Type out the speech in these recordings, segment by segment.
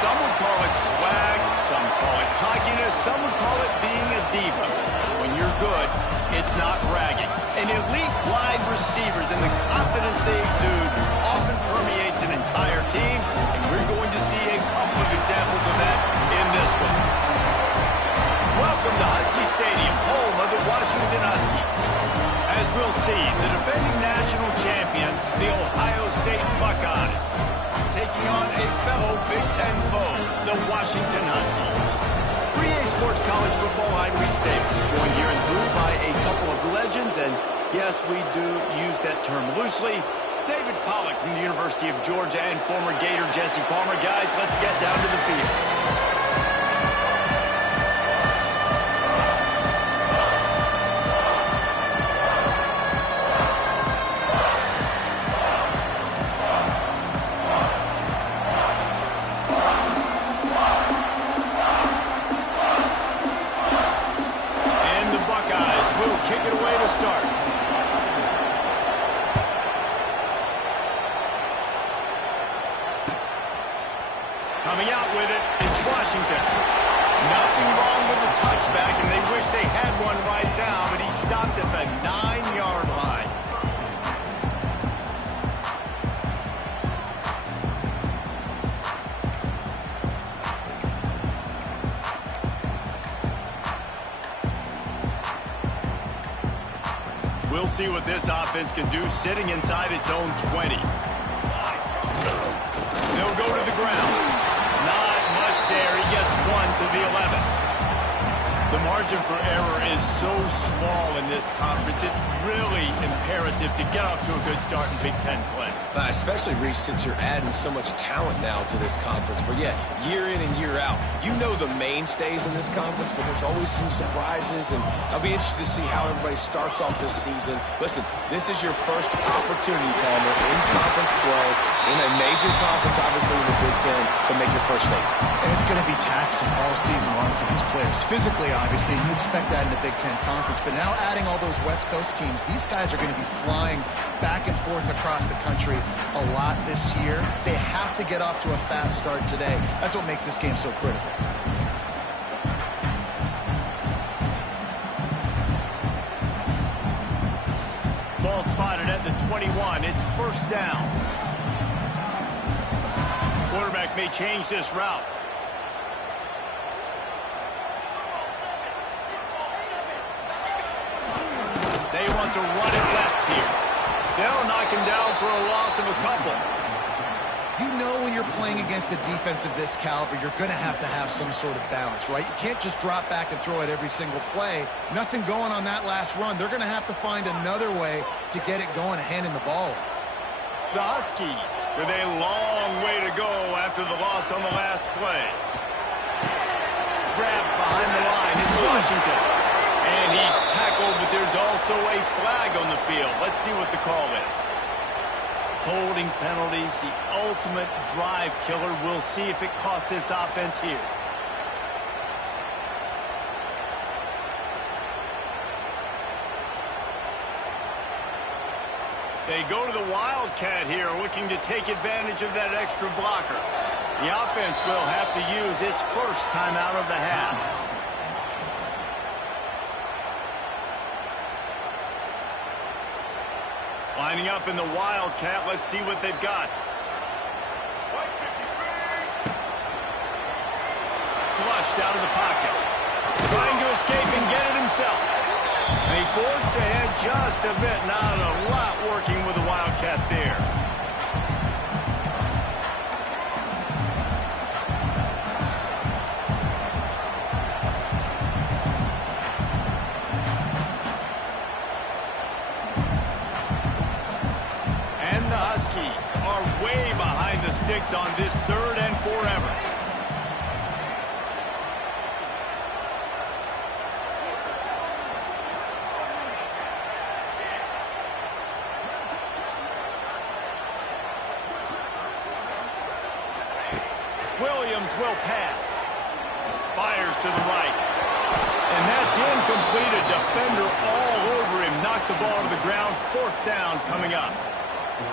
Some would call it swag, some call it cockiness, some would call it being a diva. When you're good, it's not bragging. And elite wide receivers and the confidence they exude often permeates an entire team, and we're going to see a couple of examples of that in this one. Welcome to Husky Stadium, home of the Washington Huskies. As we'll see, the defending national champions, the Ohio State Buckeyes, taking on a fellow Big Ten foe, the Washington Huskies. 3A Sports College Football, I'm Reese Davis, joined here in booth by a couple of legends, and yes, we do use that term loosely. David Pollack from the University of Georgia and former Gator Jesse Palmer. Guys, let's get down to the field. Coming out with it, it's Washington. Nothing wrong with the touchback, and they wish they had one right now, but he stopped at the 9-yard line. We'll see what this offense can do sitting inside its own 20. They'll go to the ground. Not much there. He gets one to the 11. The margin for error is so small in this conference. It's really imperative to get off to a good start in Big Ten play. Especially, Reese, since you're adding so much talent now to this conference. But yet, year in and year out, you know the mainstays in this conference, but there's always some surprises. And I'll be interested to see how everybody starts off this season. Listen, this is your first opportunity, Palmer, in conference play, in a major conference, obviously in the Big Ten, to make your first statement. And it's going to be taxing all season long for these players. Physically, obviously, you expect that in the Big Ten Conference. But now adding all those West Coast teams, these guys are going to be flying back and forth across the country a lot this year. They have to get off to a fast start today. That's what makes this game so critical. Ball spotted at the 21. It's first down. Quarterback may change this route. They want to run it left here. They'll knock him down for a loss of a couple. You know when you're playing against a defense of this caliber, you're going to have some sort of balance, right? You can't just drop back and throw it every single play. Nothing going on that last run. They're going to have to find another way to get it going and handing the ball off. The Huskies with a long way to go after the loss on the last play. Grabbed behind the line. It's Washington. And he's tackled, but there's also a flag on the field. Let's see what the call is. Holding penalties, the ultimate drive killer. We'll see if it costs this offense here. They go to the Wildcat here, looking to take advantage of that extra blocker. The offense will have to use its first time out of the half. Lining up in the Wildcat. Let's see what they've got. Flushed out of the pocket. Trying to escape and get it himself. And he forced ahead just a bit. Not a lot working with the Wildcat there. On this 3rd and forever. Williams will pass. Fires to the right. And that's incomplete. A defender all over him. Knocked the ball to the ground. 4th down coming up.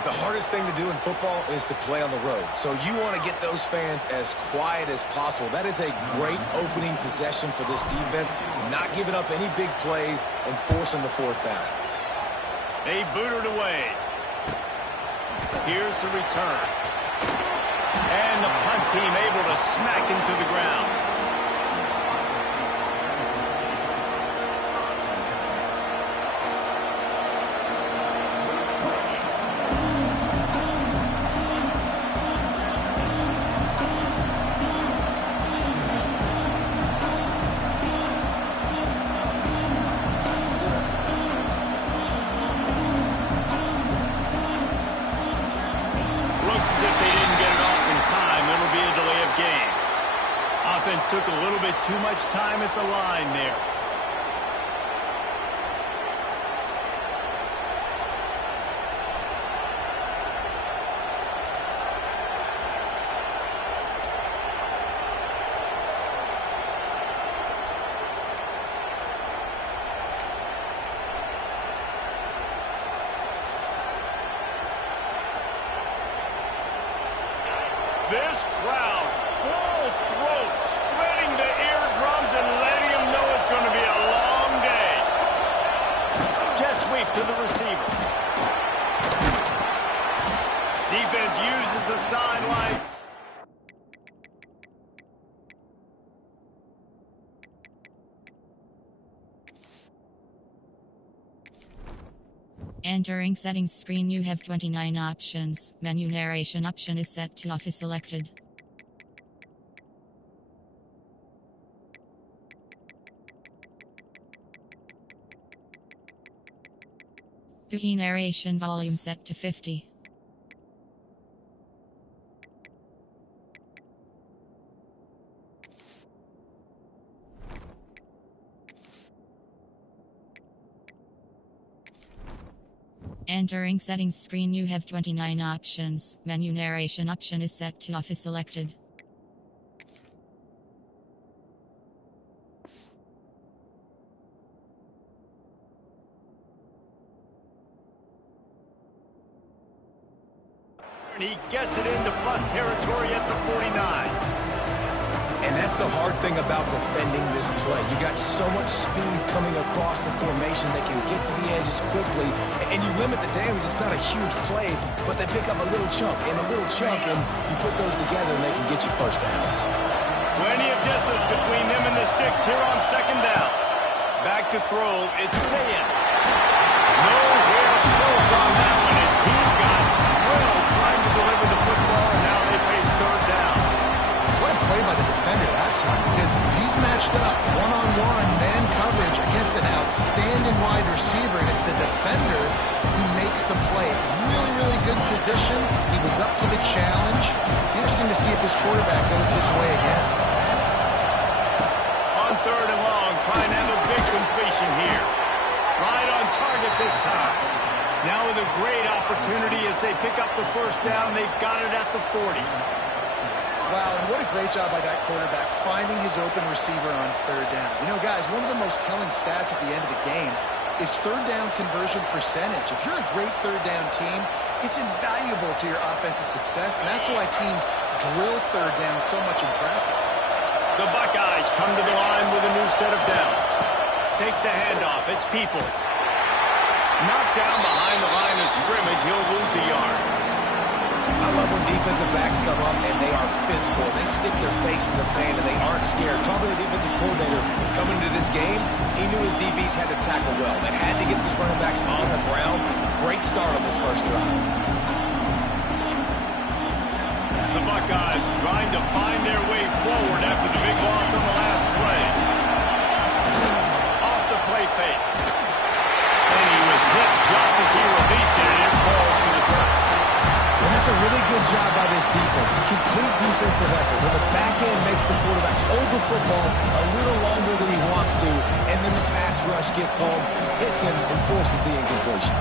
The hardest thing to do in football is to play on the road. So you want to get those fans as quiet as possible. That is a great opening possession for this defense. Not giving up any big plays and forcing the fourth down. They boot it away. Here's the return. And the punt team able to smack him to the ground. Offense took a little bit too much time at the line there. This crowd, full throat, spreading the eardrums and letting them know it's going to be a long day. Jet sweep to the receiver. Defense uses the sideline. Entering settings screen, you have 29 options. Menu narration option is set to off is selected. Key narration volume set to 50. Entering settings screen, you have 29 options. Menu narration option is set to off is selected. He gets it into plus territory at the 49. And that's the hard thing about defending this play. You got so much speed coming across the formation. They can get to the edges quickly, and you limit the damage. It's not a huge play, but they pick up a little chunk and a little chunk, and you put those together, and they can get you first downs. Plenty of distance between them and the sticks here on second down. Back to throw, it's Sayin. Nowhere close on that one as he got drilled trying to deliver the football, and now they face third down. What a play by the defender that time, because he's matched up one-on-one man coverage against an outstanding wide receiver, and it's the defender who makes the play. Really, really good position. He was up to the challenge. Interesting to see if this quarterback goes his way again. On third and long, trying to have a big completion here. Right on target this time. Now with a great opportunity as they pick up the first down, they've got it at the 40. Wow, and what a great job by that quarterback finding his open receiver on third down. You know, guys, one of the most telling stats at the end of the game is third down conversion percentage. If you're a great third down team, it's invaluable to your offensive success, and that's why teams drill third down so much in practice. The Buckeyes come to the line with a new set of downs. Takes the handoff. It's Peoples. Knocked down behind the line of scrimmage. He'll lose a yard. I love when defensive backs come up and they are physical. They stick their face in the fan and they aren't scared. Talking to the defensive coordinator coming into this game, he knew his DBs had to tackle well. They had to get these running backs on the ground. Great start on this first drive. The Buckeyes trying to find their way forward after the big loss on the last play. Off the play fake. And he was hit just as he released it, and it falls to the turf. And that's a really good job by this defense. A complete defensive effort. When the back end makes the quarterback hold the football a little longer than he wants to, and then the pass rush gets home, hits him, and forces the incompletion.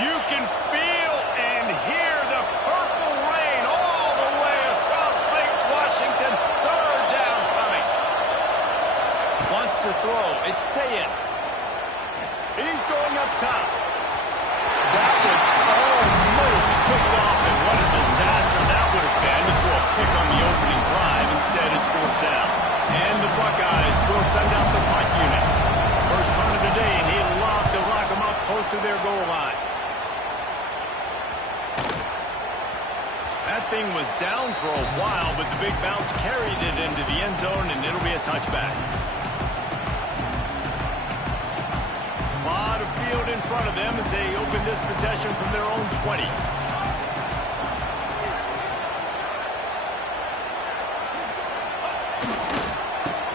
You can feel and hear the purple rain all the way across Lake Washington. Third down coming. Wants to throw. It's Sayin. He going up top. That was almost picked off, and what a disaster that would have been to throw a pick on the opening drive. Instead, it's fourth down. And the Buckeyes will send out the punt unit. First punt of the day, and he'd love to lock them up close to their goal line. That thing was down for a while, but the big bounce carried it into the end zone, and it'll be a touchback. A lot of field in front of them as they open this possession from their own 20.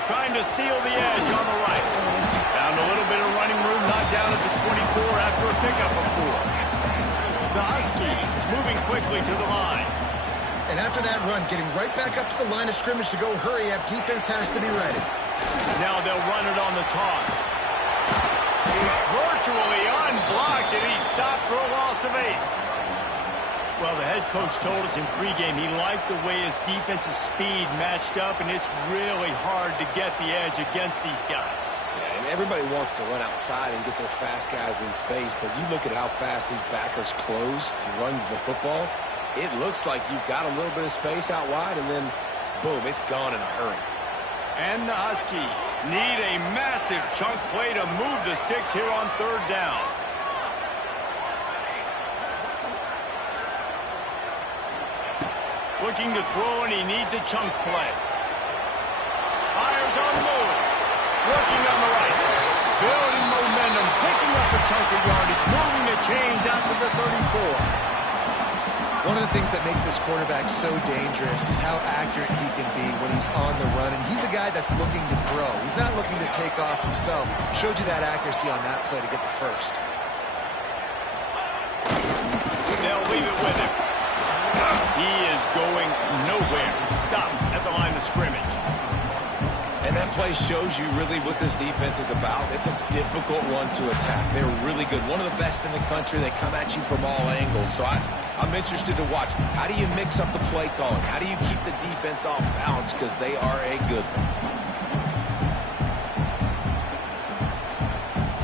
Trying to seal the edge on the right. Found a little bit of running room, knocked down at the 24 after a pickup of 4. The Huskies moving quickly to the line. And after that run, getting right back up to the line of scrimmage to go hurry up, defense has to be ready. Now they'll run it on the toss. Virtually unblocked, and he stopped for a loss of 8. Well, the head coach told us in pregame he liked the way his defensive speed matched up, and it's really hard to get the edge against these guys. Yeah, and everybody wants to run outside and get their fast guys in space, but you look at how fast these backers close and run the football. It looks like you've got a little bit of space out wide, and then, boom, it's gone in a hurry. And the Huskies need a massive chunk play to move the sticks here on third down. Looking to throw, and he needs a chunk play. Fires on the move. Working on the right. Building momentum, picking up a chunk of yardage, moving the chains out to the 34. One of the things that makes this quarterback so dangerous is how accurate he can be when he's on the run. And he's a guy that's looking to throw. He's not looking to take off himself. Showed you that accuracy on that play to get the first. They'll leave it with him. He is going nowhere. Stop at the line of scrimmage. And that play shows you really what this defense is about. It's a difficult one to attack. They're really good. One of the best in the country. They come at you from all angles. So I'm interested to watch. How do you mix up the play calling? How do you keep the defense off balance? Because they are a good one.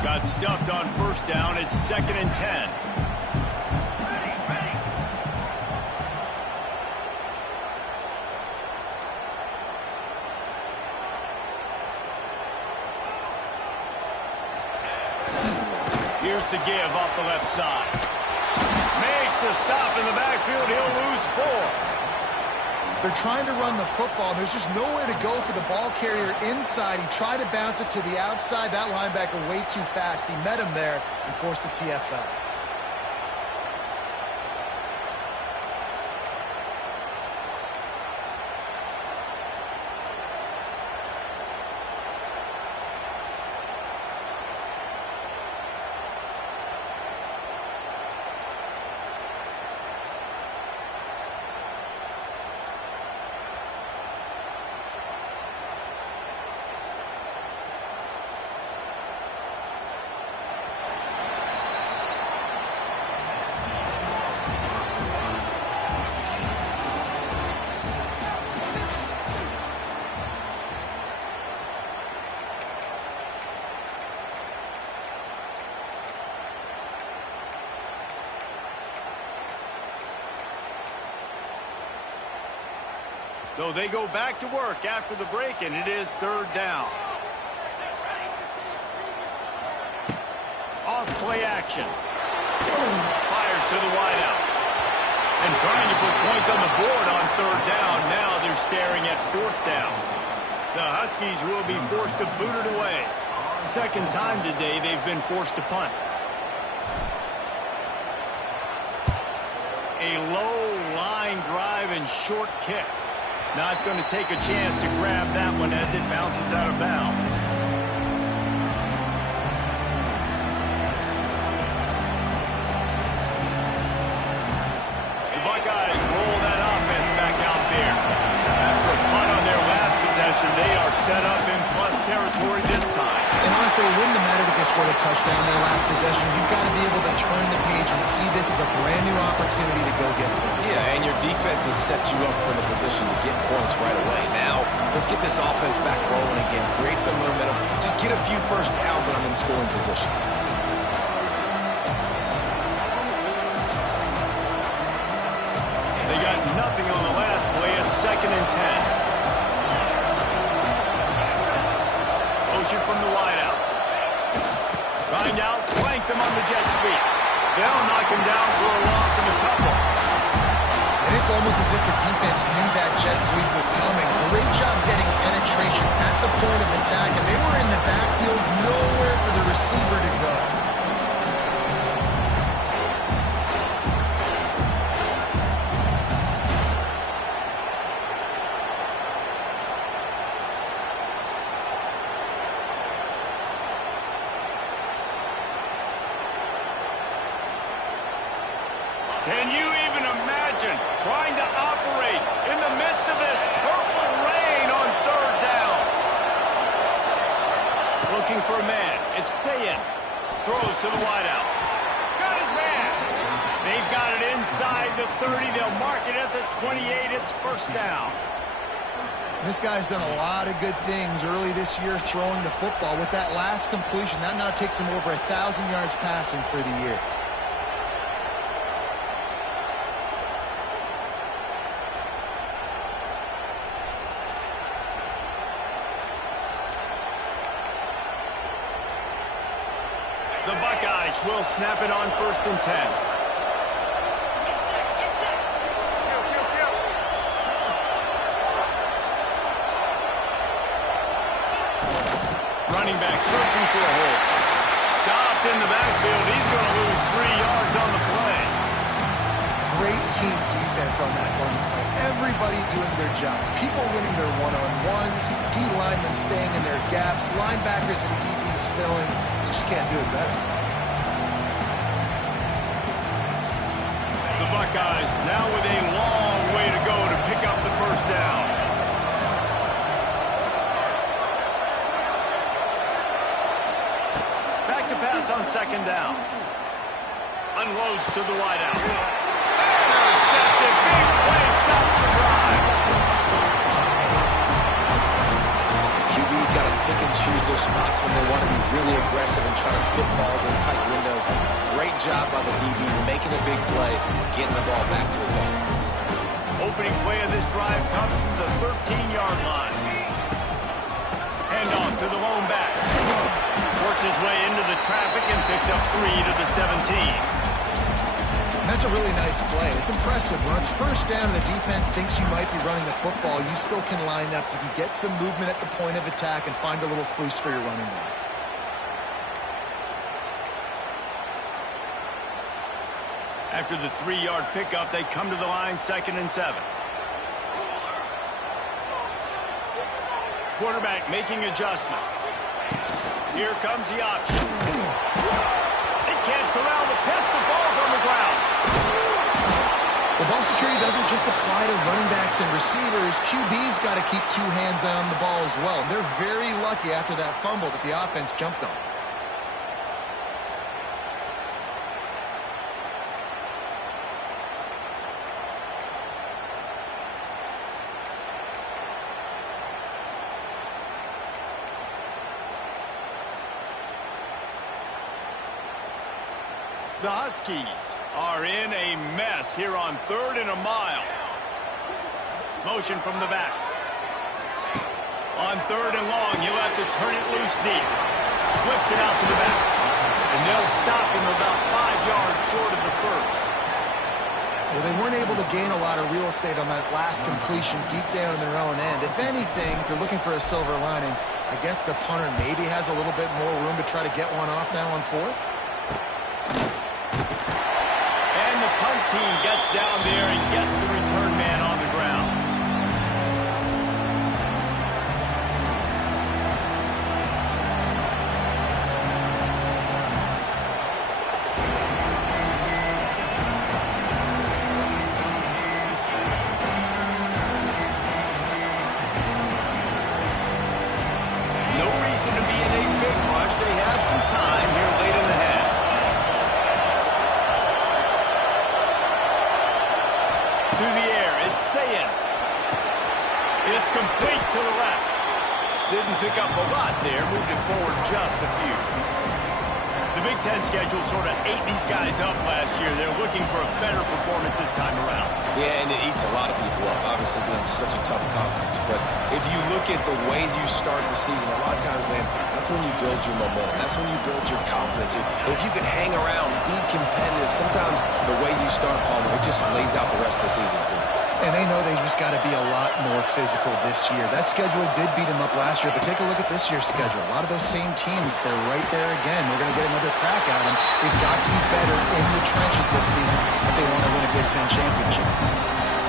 Got stuffed on first down. It's 2nd and 10. Here's the give off the left side. Makes a stop in the backfield. He'll lose 4. They're trying to run the football. There's just nowhere to go for the ball carrier inside. He tried to bounce it to the outside. That linebacker way too fast. He met him there and forced the TFL. So they go back to work after the break, and it is 3rd down. Off play action. Fires to the wideout. And trying to put points on the board on 3rd down. Now they're staring at 4th down. The Huskies will be forced to boot it away. Second time today they've been forced to punt. A low line drive and short kick. Not going to take a chance to grab that one as it bounces out of bounds. The Buckeyes roll that offense back out there. After a punt on their last possession, they are set up in plus territory this time. And honestly, it wouldn't have mattered if they scored a touchdown their last possession. You've got to be able to turn the page and see this as a brand new opportunity to go get points. Yeah, and your defense has set you up for the position to get points right away. Now, let's get this offense back rolling again. Create some momentum. Just get a few first downs and I'm in scoring position. nothing on the last play. It's 2nd and 10. Motion from the wideout. Trying to outflank them on the jet sweep. They'll knock him down for a loss of a couple. And it's almost as if the defense knew that jet sweep was coming. Great job getting penetration at the point of attack, and they were in the backfield, nowhere for the receiver to go. Can you even imagine trying to operate in the midst of this purple rain on 3rd down? Looking for a man. It's Sayin. Throws to the wideout. Got his man. They've got it inside the 30. They'll mark it at the 28. It's 1st down. This guy's done a lot of good things early this year throwing the football. With that last completion, that now takes him over 1,000 yards passing for the year. The Buckeyes will snap it on 1st and 10. Running back searching for a hole. Stopped in the backfield. He's going to lose 3 yards on the play. Great team defense on that one play. Everybody doing their job. People winning their one-on-ones, D linemen staying in their gaps, linebackers and DBs filling. You just can't do it better. The Buckeyes now with a long way to go to pick up the 1st down. Back to pass on 2nd down. Unloads to the wideout. Intercepted. Big play. Stops the drive. QB's got to pick and choose their spots when they want to be really aggressive and try to fit balls in tight windows. Great job by the DB making a big play, getting the ball back to its offense. Opening play of this drive comes from the 13-yard line. Handoff to the lone back. Works his way into the traffic and picks up 3 to the 17. And that's a really nice play. It's impressive. When it's 1st down and the defense thinks you might be running the football, you still can line up. You can get some movement at the point of attack and find a little crease for your running back. After the 3-yard pickup, they come to the line 2nd and 7. Quarterback making adjustments. Here comes the option. They can't corral the pitch. The ball's on the ground. The ball security doesn't just apply to running backs and receivers. QB's got to keep 2 hands on the ball as well. And they're very lucky after that fumble that the offense jumped on. The Huskies are in a mess here on 3rd and a mile. Motion from the back. On 3rd and long, he'll have to turn it loose deep. Flips it out to the back. And they'll stop him about 5 yards short of the 1st. Well, they weren't able to gain a lot of real estate on that last completion deep down in their own end. If anything, if you're looking for a silver lining, I guess the punter maybe has a little bit more room to try to get one off now on 4th. And the punt team gets down there and gets the return man on the ground. No reason to be in a big rush. They have some time here late in the half. To the air, it's Sayin. It's complete to the left. Didn't pick up a lot there, moved it forward just a few. The Big Ten schedule sort of ate these guys up last year. They're looking for a better performance this time around. Yeah, and it eats a lot of people up, obviously being such a tough conference. But if you look at the way you start the season, a lot of times, man, that's when you build your momentum. That's when you build your confidence. If you can hang around, be competitive, sometimes the way you start, Palmer, it just lays out the rest of the season for you. And they know they just got to be a lot more physical this year. That schedule did beat them up last year, but take a look at this year's schedule. A lot of those same teams, they're right there again. They're going to get another crack at them. They've got to be better in the trenches this season if they want to win a Big Ten championship.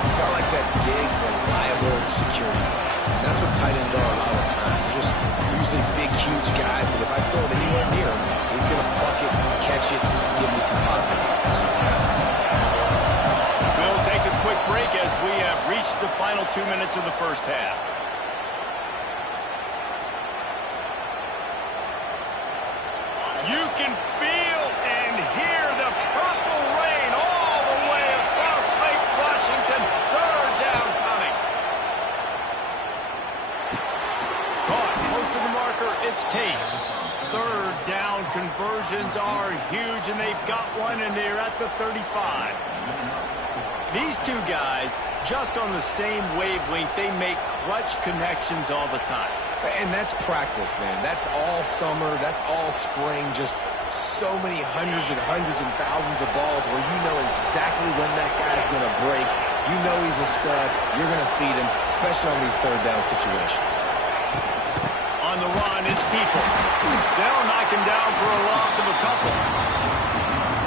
Kind of like that big, reliable security. And that's what tight ends are a lot of the times. They're just usually big, huge guys that if I throw it anywhere near him, he's going to pluck it, catch it, and give me some positive numbers. We'll take a quick break as we have reached the final 2 minutes of the first half. You can feel and hear the purple rain all the way across Lake Washington. Third down coming. Caught close to the marker. It's Tate. Third down conversions are huge, and they've got one, and they're at the 35. These two guys, just on the same wavelength, they make clutch connections all the time. And that's practice, man. That's all summer. That's all spring. Just so many hundreds and thousands of balls where you know exactly when that guy's going to break. You know he's a stud. You're going to feed him, especially on these third down situations. On the run, it's Peoples. They'll knock him down for a loss of a couple.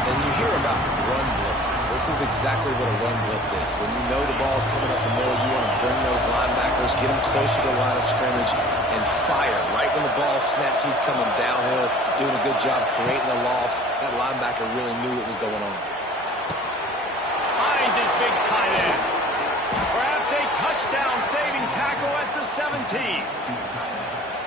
And you hear about run blitzes. This is exactly what a run blitz is. When you know the ball's coming up the middle, you want to bring those linebackers, get them closer to the line of scrimmage, and fire. Right when the ball snaps, he's coming downhill, doing a good job creating a loss. That linebacker really knew what was going on. Finds his big tight end. Perhaps a touchdown-saving tackle at the 17.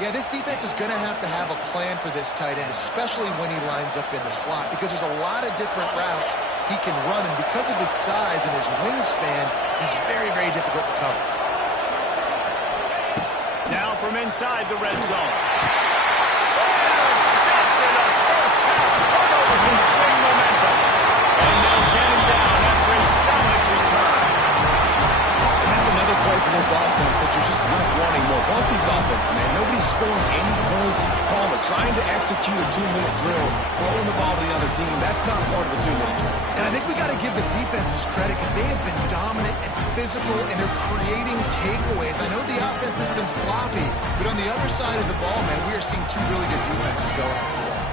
Yeah, this defense is going to have a plan for this tight end, especially when he lines up in the slot, because there's a lot of different routes he can run, and because of his size and his wingspan, he's very, very difficult to cover. Now from inside the red zone. Intercepted, a first half turnover can swing momentum. And they'll get him down after a solid return. And that's another play for this offense that you're just left wanting more. Both these offenses, man, nobody's scoring any points. Palmer trying to execute a 2-minute drill, throwing the ball to the other team. That's not part of the 2-minute drill. And I think we got to give the defenses credit because they have been dominant and physical, and they're creating takeaways. I know the offense has been sloppy, but on the other side of the ball, man, we are seeing two really good defenses go at it today.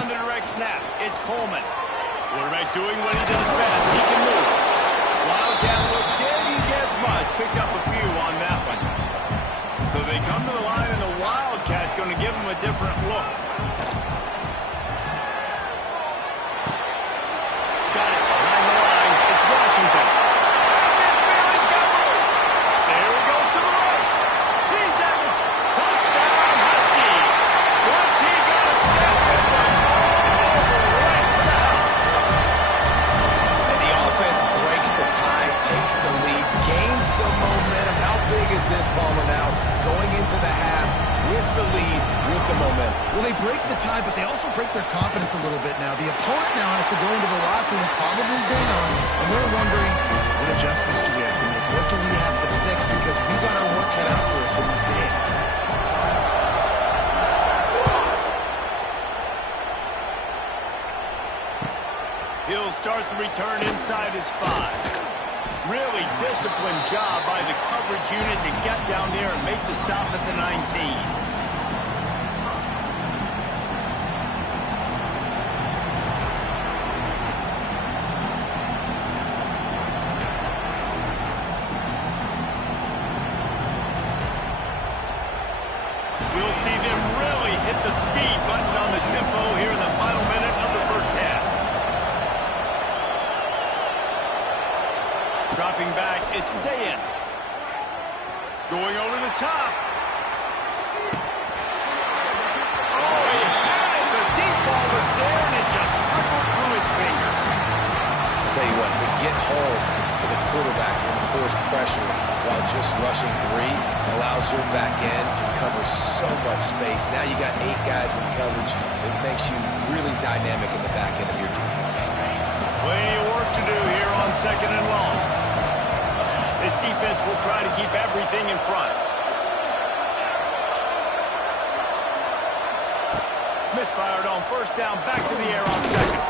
On the direct snap, it's Coleman. Quarterback doing what he does best. He can move. Wildcat look didn't get much. Picked up a few on that one. So they come to the line, and the Wildcat going to give him a different look. Got it behind the line. It's Washington. He's got room. There he goes to the right. He's at the touchdown Huskies. Once he got a step, it was all over right to the house. And the offense breaks the tie, takes the lead, gains some momentum. How big is this, Palmer, now? Going into the half with the lead, with the momentum. Well, they break the tie, but they also break their confidence a little bit now. The opponent now has to go into the locker room probably down, and they're wondering, what adjustments do we have to make? What do we have to fix? Because we got our work cut out for us in this game. He'll start the return inside his 5. Really disciplined job by the coverage unit to get down there and make the stop at the 19. We'll see them really hit the speed button on the tempo here in the final minute of the first half. Dropping back, it's Sayin. Going over the top. Oh, he had it. The deep ball was there, and it just trickled through his fingers. I'll tell you what, to get home to the quarterback and force pressure while just rushing 3 allows your back end to cover so much space. Now you got 8 guys in coverage. It makes you really dynamic in the back end of your defense. Plenty of work to Misfired on first down, back to the air on second.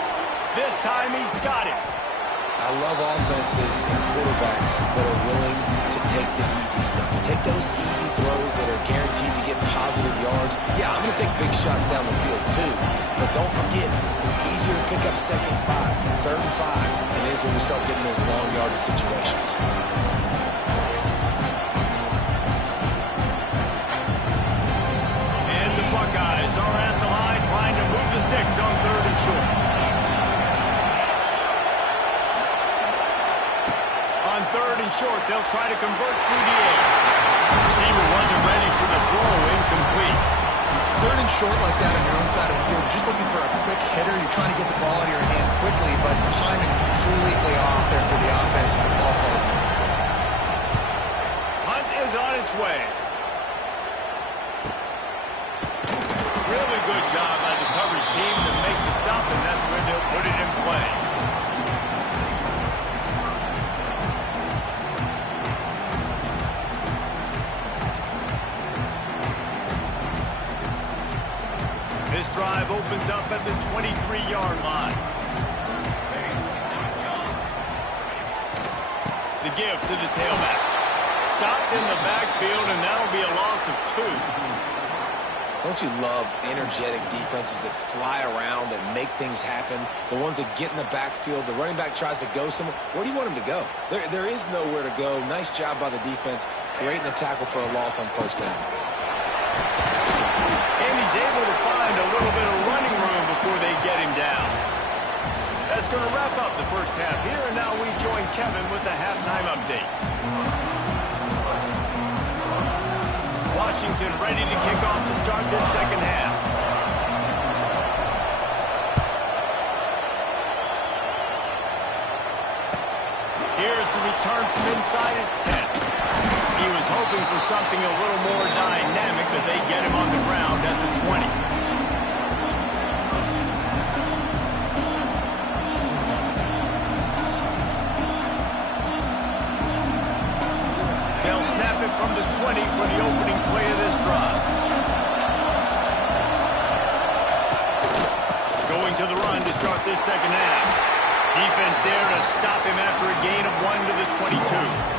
This time he's got it. I love offenses and quarterbacks that are willing to take the easy stuff. Take those easy throws that are guaranteed to get positive yards. Yeah, I'm going to take big shots down the field too. But don't forget, it's easier to pick up second and 5, third and 5 than it is when we start getting those long yardage situations. And the Buckeyes are at the line trying to move the sticks on third and short. On third and short, they'll try to convert through the air. Receiver wasn't ready for the throw, incomplete. Third and short like that on your own side of the field, you're just looking for a quick hitter. You're trying to get the ball out of your hand quickly, but the timing completely off there for the offense, and the ball falls in. Hunt is on its way. Really good job by the coverage team to make the stop, and that's where they'll put it in play. This drive opens up at the 23-yard line. The give to the tailback. Stopped in the backfield, and that'll be a loss of 2. Don't you love energetic defenses that fly around and make things happen? The ones that get in the backfield, the running back tries to go somewhere. Where do you want him to go? There is nowhere to go. Nice job by the defense, creating the tackle for a loss on first down. And he's able to find a little bit of running room before they get him down. That's going to wrap up the first half here, and now we join Kevin with the halftime update. Washington ready to kick off to start this second half. Here's the return from inside his 10. He was hoping for something a little more dynamic, but they get him on the ground at the 20. They'll snap it from the 20 for the opening play of this drive. Going to the run to start this second half. Defense there to stop him after a gain of 1 to the 22.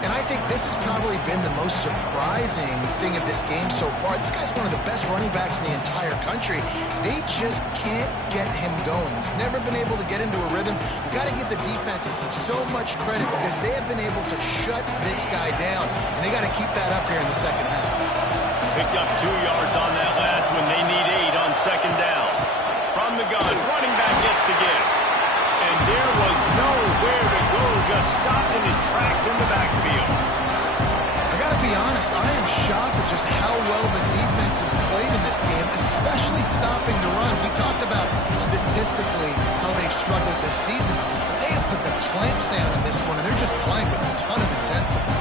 And I think this has probably been the most surprising thing of this game so far. This guy's one of the best running backs in the entire country. They just can't get him going. He's never been able to get into a rhythm. You got to give the defense so much credit because they have been able to shut this guy down. And they got to keep that up here in the second half. Picked up 2 yards on that last one. They need 8 on second down. From the gun, running back gets to give. And there was nowhere to go, just stopped in his tracks in the backfield. I got to be honest, I am shocked at just how well the defense has played in this game, especially stopping the run. We talked about statistically how they've struggled this season, but they have put the clamps down on this one, and they're just playing with a ton of intensity.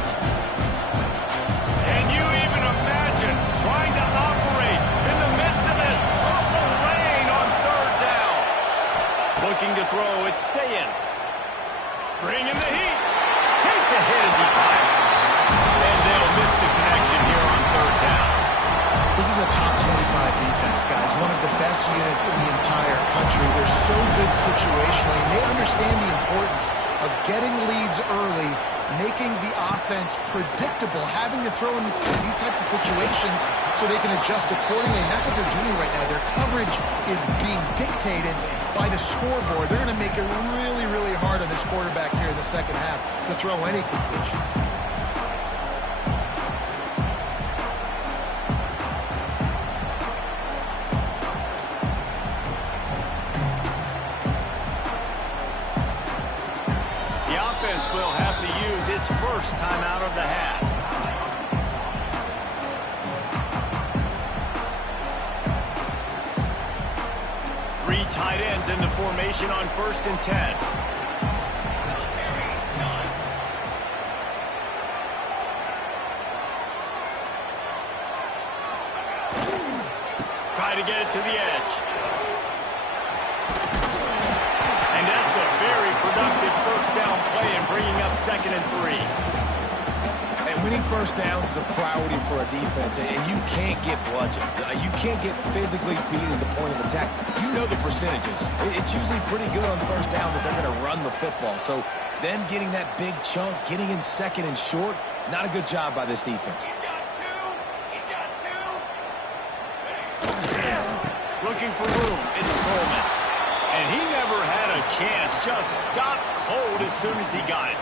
Can you even imagine trying to operate in the midst of this purple rain on third down? Looking to throw, it's Sayin. Bringing the heat. Takes a hit as he fires. And they'll miss the connection here on third down. This is a top 25 defense, guys. One of the best units in the entire country. They're so good situationally, and they understand the importance of getting leads early, making the offense predictable, having to throw in these types of situations so they can adjust accordingly. And that's what they're doing right now. Their coverage is being dictated by the scoreboard. They're going to make it really, really hard on this quarterback here in the second half to throw any completions. The offense will have to use its first time out of the half. Three tight ends in the formation on 1st and 10. Try to get it to the edge. And that's a very productive first down play and bringing up 2nd and 3. And winning first downs is a priority for a defense, and you can't get bludgeoned. You can't get physically beat at the point of attack. You know the percentages. It's usually pretty good on first down that they're going to run the football. So then getting that big chunk, getting in 2nd and short, not a good job by this defense. Looking for room. It's Coleman. And he never had a chance. Just stopped cold as soon as he got it.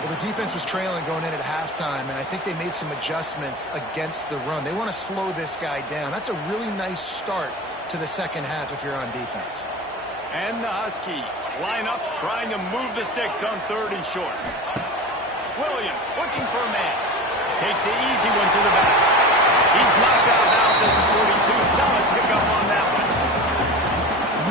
Well, the defense was trailing going in at halftime, and I think they made some adjustments against the run. They want to slow this guy down. That's a really nice start to the second half if you're on defense. And the Huskies line up, trying to move the sticks on 3rd and short. Williams looking for a man. Takes the easy one to the back. He's knocked out of bounds at the 42. Solid pickup on that one.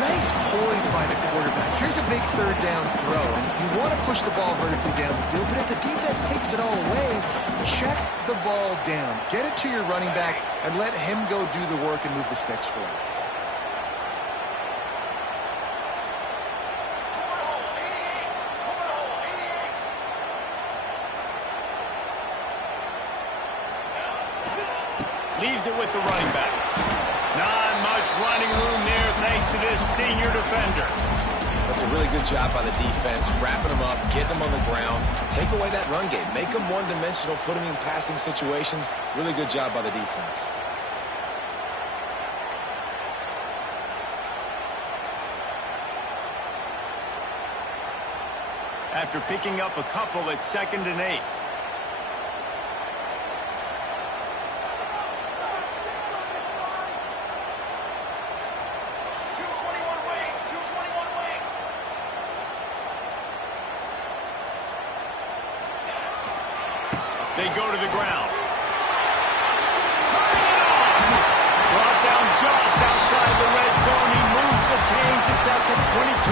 Nice poise by the quarterback. Here's a big 3rd down throw, and you want to push the ball vertically down the field, but if the defense takes it all away, check the ball down. Get it to your running back and let him go do the work and move the sticks for you. Leaves it with the running back. Not much running room there thanks to this senior defender. That's a really good job by the defense, wrapping them up, getting them on the ground, take away that run game, make them one-dimensional, put them in passing situations. Really good job by the defense. After picking up a couple at 2nd and 8. They go to the ground. Turning it on. Brought down just outside the red zone. He moves the chains. It's at the 22.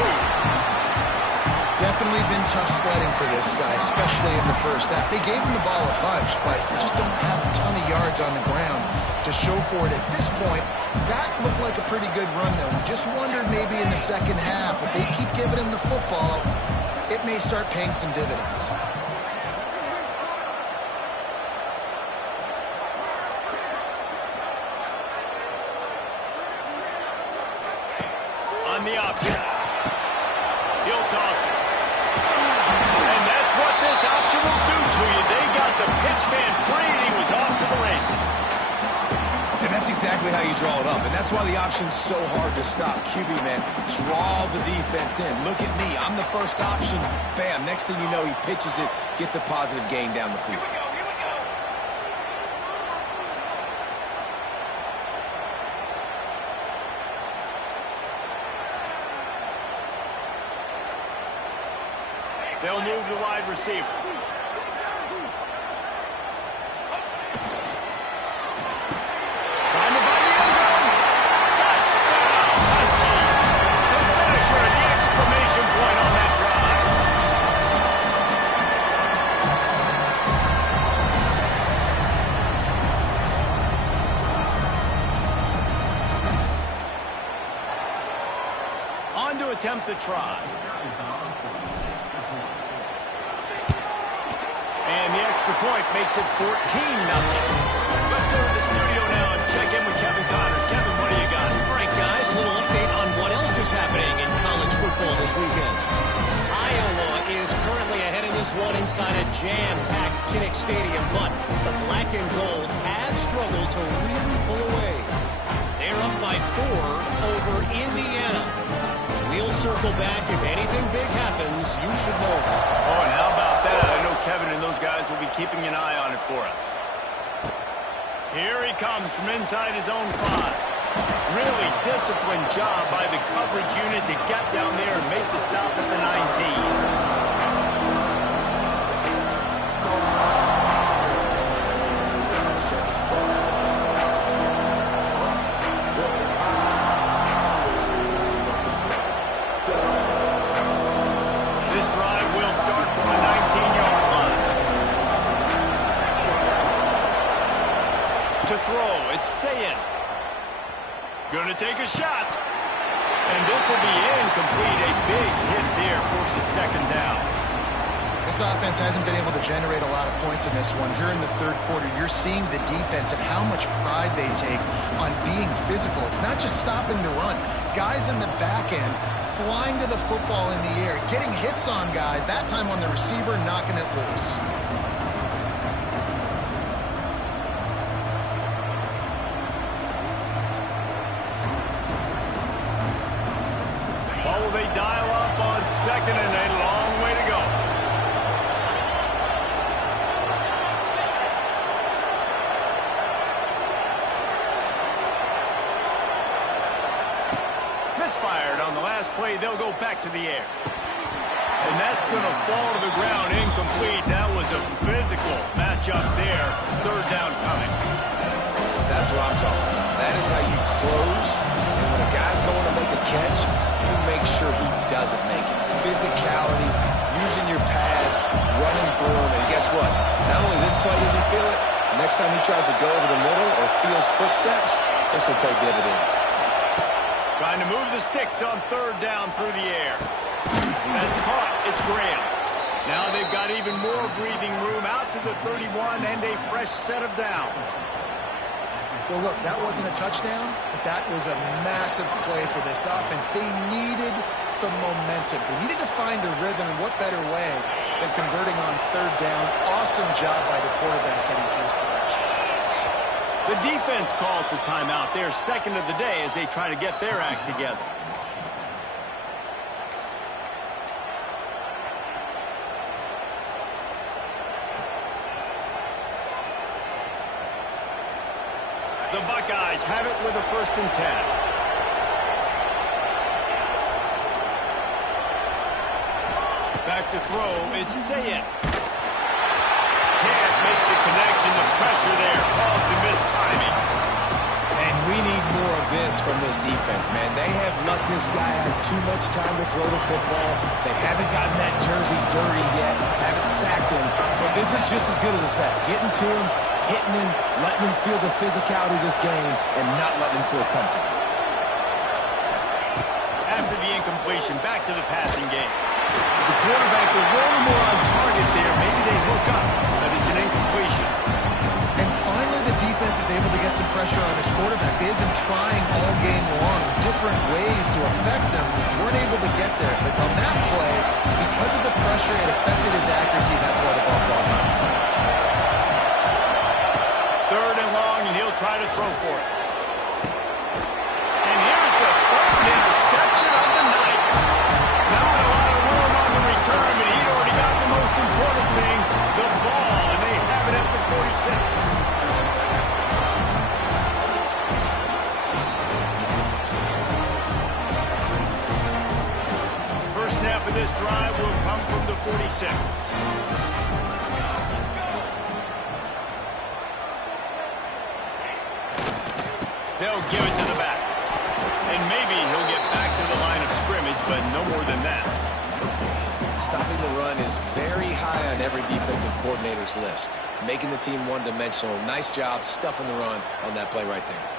Definitely been tough sledding for this guy, especially in the first half. They gave him the ball a bunch, but they just don't have a ton of yards on the ground to show for it at this point. That looked like a pretty good run, though. Just wondered maybe in the second half, if they keep giving him the football, it may start paying some dividends. On the option. He'll toss it. And that's what this option will do to you. They got the pitch man free, and he was off to the races. And that's exactly how you draw it up. And that's why the option's so hard to stop. QB, man, draw the defense in. Look at me. I'm the first option. Bam. Next thing you know, he pitches it, gets a positive gain down the field. They'll move the wide receiver. Trying to find the end zone. Touchdown, Husky. The finisher, the exclamation point on that drive. On to attempt the try. And the extra point makes it 14-0. Let's go to the studio now and check in with Kevin Connors. Kevin, what do you got? All right, guys, a little update on what else is happening in college football this weekend. Iowa is currently ahead in this one inside a jam-packed Kinnick Stadium, but the black and gold have struggled to really pull away. They're up by 4 over Indiana. We'll circle back. If anything big happens, you should know. Oh, and how about that? I know Kevin and those guys will be keeping an eye on it for us. Here he comes from inside his own 5. Really disciplined job by the coverage unit to get down there and make the stop at the 19. To throw. It's saying. Gonna take a shot. And this will be incomplete. A big hit there forces second down. This offense hasn't been able to generate a lot of points in this one. Here in the third quarter, you're seeing the defense and how much pride they take on being physical. It's not just stopping the run. Guys in the back end flying to the football in the air, getting hits on guys, that time on the receiver, knocking it loose. What will they dial up on second and a long way to go? Misfired on the last play. They'll go back to the air. And that's going to fall to the ground incomplete. That was a physical matchup there. Third down coming. That's what I'm talking about. That is how you close. And when a guy's going to make a catch, you make sure he doesn't make it. Physicality, using your pads, running through him. And guess what? Not only this play does he feel it, next time he tries to go over the middle or feels footsteps, this will pay dividends. Trying to move the sticks on third down through the air. That's caught. It's Graham. Now they've got even more breathing room out to the 31 and a fresh set of downs. Well, look, that wasn't a touchdown, but that was a massive play for this offense. They needed some momentum. They needed to find a rhythm, and what better way than converting on third down. Awesome job by the quarterback getting through his progression. The defense calls the timeout. Their second of the day as they try to get their act together. The Buckeyes have it with a 1st and 10. Back to throw. It's Sayet. Can't make the connection. The pressure there caused the missed timing. And we need more of this from this defense, man. They have let this guy have too much time to throw the football. They haven't gotten that jersey dirty yet, haven't sacked him. But this is just as good as a sack. Getting to him, hitting him, letting him feel the physicality of this game, and not letting him feel comfortable. After the incompletion, back to the passing game. The quarterback's a little more on target there. Maybe they hook up, but it's an incompletion. And finally, the defense is able to get some pressure on this quarterback. They've been trying all game long, different ways to affect him. Weren't able to get there. But on that play, because of the pressure, it affected his accuracy. That's why the ball falls out. Third and long, and he'll try to throw for it. And here's the third interception of the night. Not a lot of room on the return, but he'd already got the most important thing, the ball, and they have it at the 46. First snap of this drive will come from the 46. They'll give it to the back. And maybe he'll get back to the line of scrimmage, but no more than that. Stopping the run is very high on every defensive coordinator's list. Making the team one-dimensional. Nice job stuffing the run on that play right there.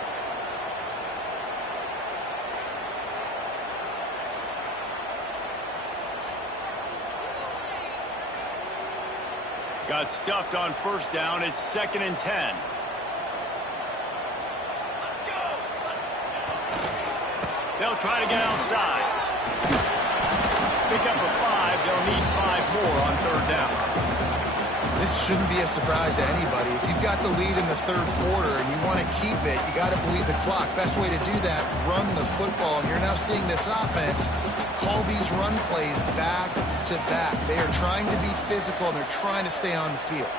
Got stuffed on first down. It's 2nd and 10. They'll try to get outside. Pick up a 5. They'll need 5 more on third down. This shouldn't be a surprise to anybody. If you've got the lead in the third quarter and you want to keep it, you got to bleed the clock. Best way to do that, run the football. And you're now seeing this offense call these run plays back to back. They are trying to be physical, and they're trying to stay on the field.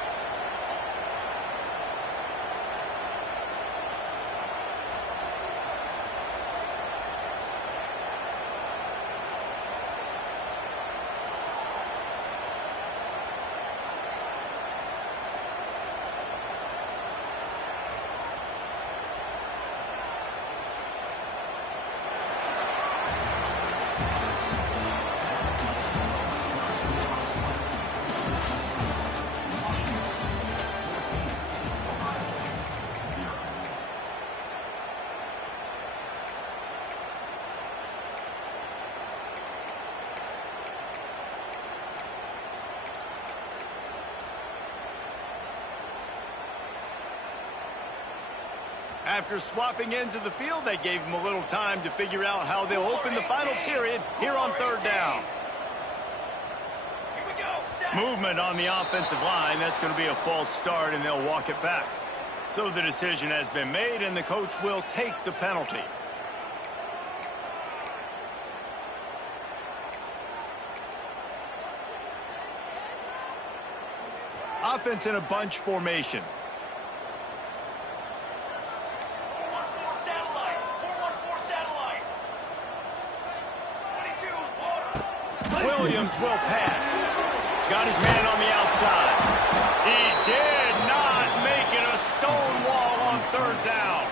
After swapping ends of the field, they gave them a little time to figure out how they'll open the final period here on third down. Movement on the offensive line. That's going to be a false start, and they'll walk it back. So the decision has been made, and the coach will take the penalty. Offense in a bunch formation. Williams will pass. Got his man on the outside. He did not make it a stone wall on third down.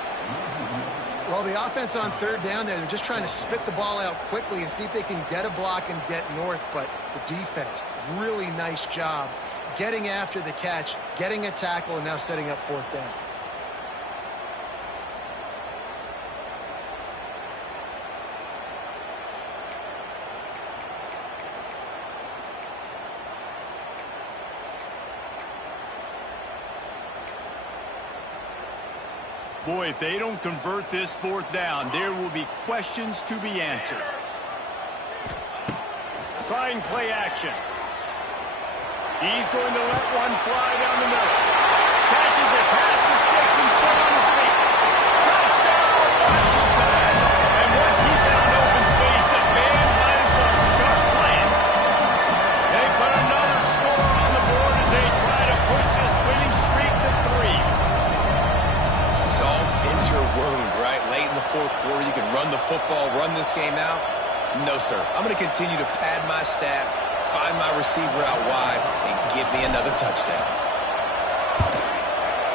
Well, the offense on third down there, they're just trying to spit the ball out quickly and see if they can get a block and get north. But the defense, really nice job getting after the catch, getting a tackle, and now setting up fourth down. Boy, if they don't convert this fourth down, there will be questions to be answered. Trying play action. He's going to let one fly down the middle. Catches it past the sticks and still on his feet. Touchdown, Washington! And once he found open space, the band might as well start playing. They put another score on the board as they try to push this winning streak to 3. Salt into your wound, right? Late in the fourth quarter, you can run the football, run this game out. No, sir. I'm going to continue to pad my stats, find my receiver out wide, and give me another touchdown.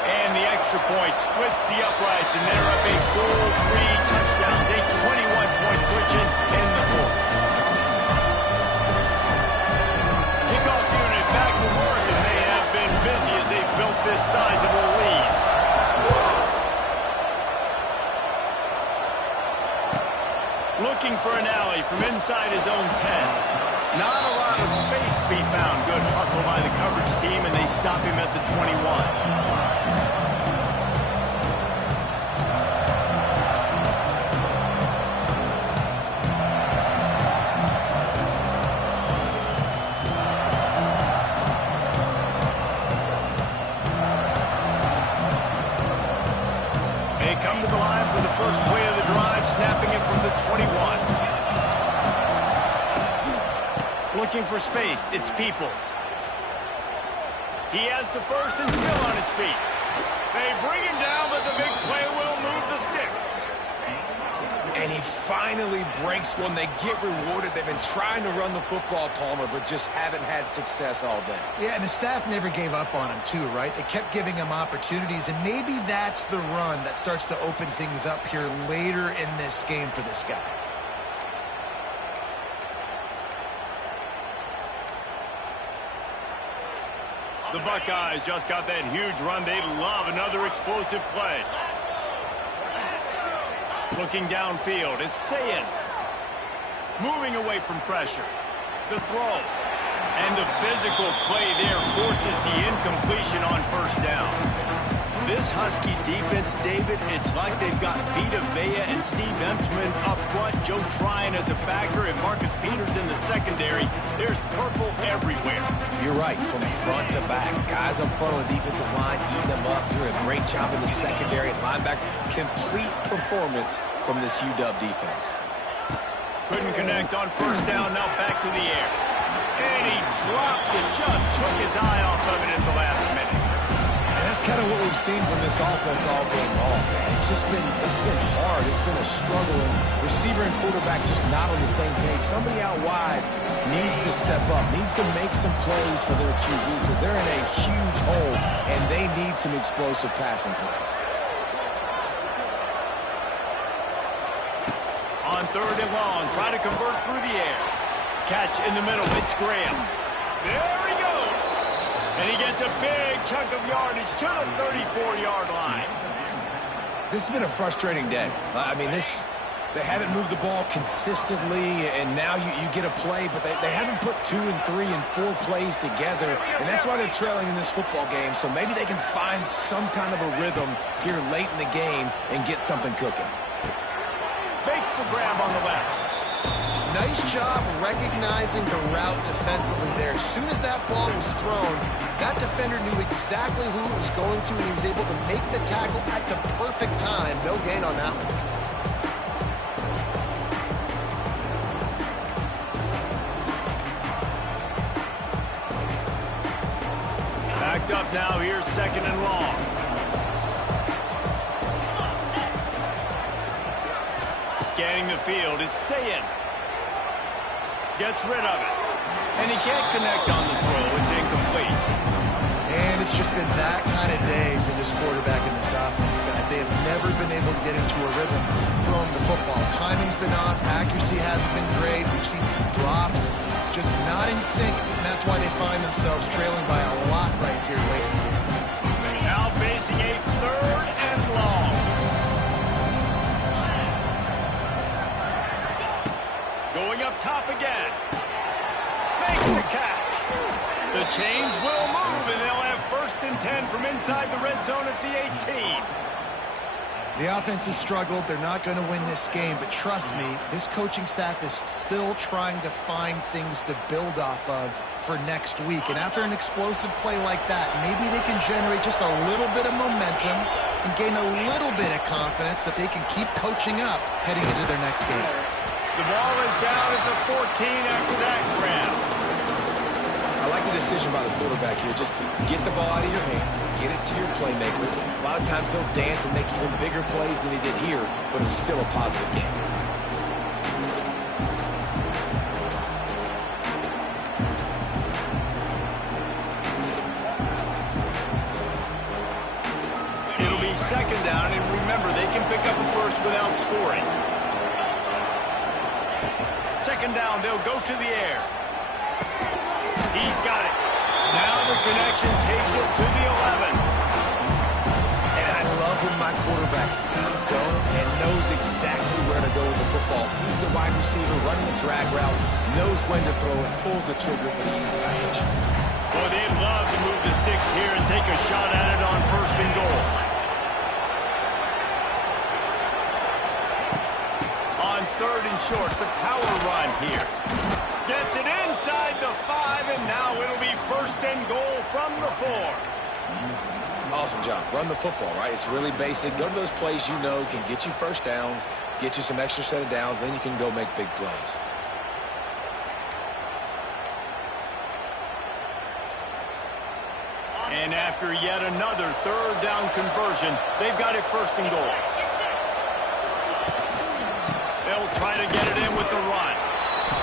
And the extra point splits the uprights, and they're up a full 3 touchdowns, a 21-point cushion in the fourth. Kickoff unit back to work, and they have been busy as they've built this sizable lead. Looking for an alley from inside his own 10. Not a lot of space to be found. Good hustle by the coverage team, and they stop him at the 21. They come to the line for the first play of the drive, snapping it from the 21. Looking for space, it's Peoples. He has the first and still on his feet. They bring him down, but the big play will move the sticks. And he finally breaks one. They get rewarded. They've been trying to run the football, Palmer, but just haven't had success all day. Yeah, and the staff never gave up on him, too, right? They kept giving him opportunities, and maybe that's the run that starts to open things up here later in this game for this guy. The Buckeyes just got that huge run. They'd love another explosive play. Looking downfield, it's Sayin. Moving away from pressure. The throw. And the physical play there forces the incompletion on first down. This Husky defense, David, it's like they've got Vita Vea and Steve Emtman up front, Joe Tryon as a backer, and Marcus Peters in the secondary. There's purple everywhere. You're right, from front to back. Guys up front on the defensive line, eating them up, doing a great job in the secondary and linebacker. Complete performance from this UW defense. Couldn't connect on first down, now back to the air. And he drops it, just took his eye off of it at the last minute. And that's kind of what we've seen from this offense all game long, man. It's been hard. It's been a struggle. And receiver and quarterback just not on the same page. Somebody out wide needs to step up, needs to make some plays for their QB because they're in a huge hole, and they need some explosive passing plays. On third and long, try to convert through the air. Catch in the middle, it's Graham. There he goes. And he gets a big chunk of yardage to the 34-yard line. This has been a frustrating day. I mean, this They haven't moved the ball consistently, and now you get a play, but they haven't put 2 and 3 and 4 plays together, and that's why they're trailing in this football game. So maybe they can find some kind of a rhythm here late in the game and get something cooking. Makes the grab on the left. Nice job recognizing the route defensively there. As soon as that ball was thrown, that defender knew exactly who it was going to, and he was able to make the tackle at the perfect time. No gain on that one. Backed up now, here's 2nd and long. Scanning the field, it's Sayin. Gets rid of it. And he can't connect on the throw. It's incomplete. And it's just been that kind of day for this quarterback in this offense, guys. They have never been able to get into a rhythm throwing the football. Timing's been off. Accuracy hasn't been great. We've seen some drops. Just not in sync. And that's why they find themselves trailing by a lot right here late. Now facing a 3rd and long. Going up top again. Makes the catch. The chains will move, and they'll have 1st and 10 from inside the red zone at the 18. The offense has struggled. They're not going to win this game, but trust me, this coaching staff is still trying to find things to build off of for next week. And after an explosive play like that, maybe they can generate just a little bit of momentum and gain a little bit of confidence that they can keep coaching up heading into their next game. The ball is down at the 14 after that grab. I like the decision by the quarterback here. Just get the ball out of your hands, get it to your playmaker. A lot of times he'll dance and make even bigger plays than he did here, but it was still a positive game. It'll be 2nd down, and remember, they can pick up a 1st without scoring. 2nd down, they'll go to the air. He's got it. Now the connection takes it to the 11. And I love when my quarterback sees zone and knows exactly where to go with the football. Sees the wide receiver running the drag route, knows when to throw it, pulls the trigger for the easy finish. Boy, they'd love to move the sticks here and take a shot at it on 1st and goal. On 3rd and short, the power run here. Gets it inside the 5, and now it'll be 1st and goal from the 4. Awesome job. Run the football, right? It's really basic. Go to those plays you know can get you 1st downs, get you some extra set of downs, then you can go make big plays. And after yet another 3rd down conversion, they've got it 1st and goal. They'll try to get it in with the run.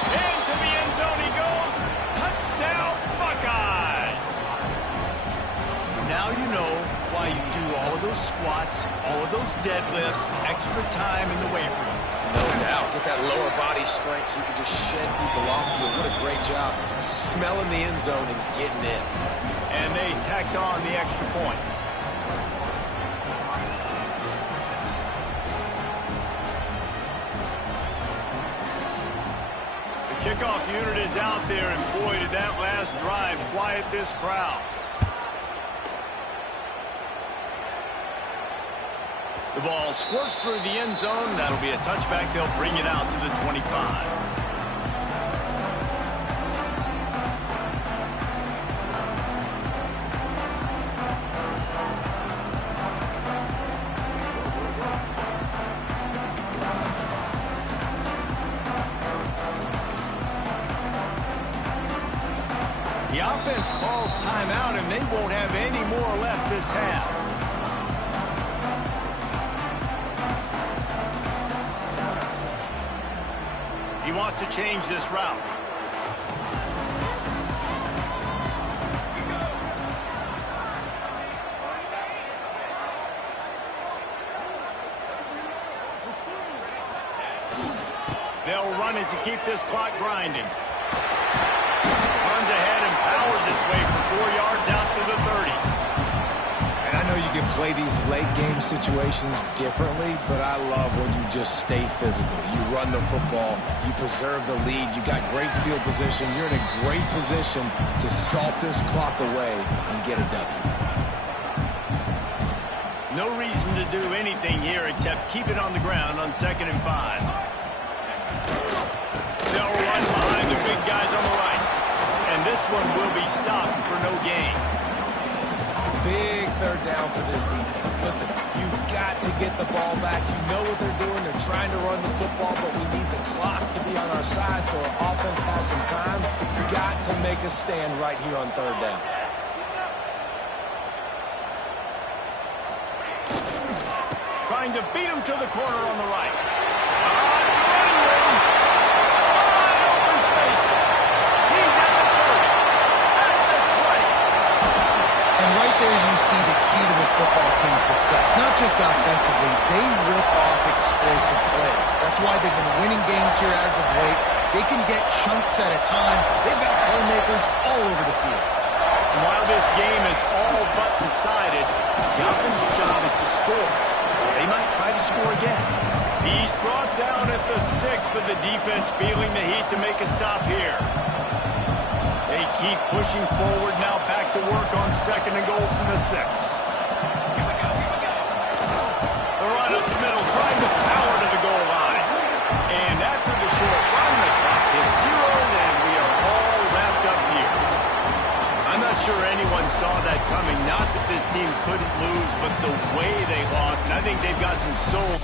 Into the end zone he goes. Touchdown, Buckeyes. Now you know why you do all of those squats, all of those deadlifts, extra time in the weight room. No doubt. Get that lower body strength so you can just shed people off you. What a great job smelling the end zone and getting in. And they tacked on the extra point. Kickoff unit is out there, and boy, did that last drive quiet this crowd. The ball squirts through the end zone. That'll be a touchback. They'll bring it out to the 25. The offense calls timeout, and they won't have any more left this half. He wants to change this route. They'll run it to keep this clock grinding. Runs ahead and powers his way for 4 yards out to the 30. And I know you can play these late game situations differently, but I love when you just stay physical. You run the football, you preserve the lead, you got great field position, you're in a great position to salt this clock away and get a W. No reason to do anything here except keep it on the ground on 2nd and 5. They'll run behind the big guys on the right. And this one will be stopped for no gain. Big third down for this defense. Listen, you've got to get the ball back. You know what they're doing. They're trying to run the football, but we need the clock to be on our side so our offense has some time. You've got to make a stand right here on 3rd down. Trying to beat him to the corner on the right. It's a running room. Wide open spaces. He's at the 30. At the 20. And right there you see the key to this football team's success. Not just offensively, they rip off explosive plays. That's why they've been winning games here as of late. They can get chunks at a time. They've got playmakers all over the field. And while this game is all but decided, the offense's job is to score. They might try to score again. He's brought down at the 6, but the defense feeling the heat to make a stop here. They keep pushing forward now, back to work on 2nd and goal from the 6. The run up the middle, trying to power to the goal line. And after the short run, the clock hits 0, and we are all wrapped up here. I'm not sure anyone saw that coming. Not that this team couldn't lose, but the way they lost. And I think they've got some soul.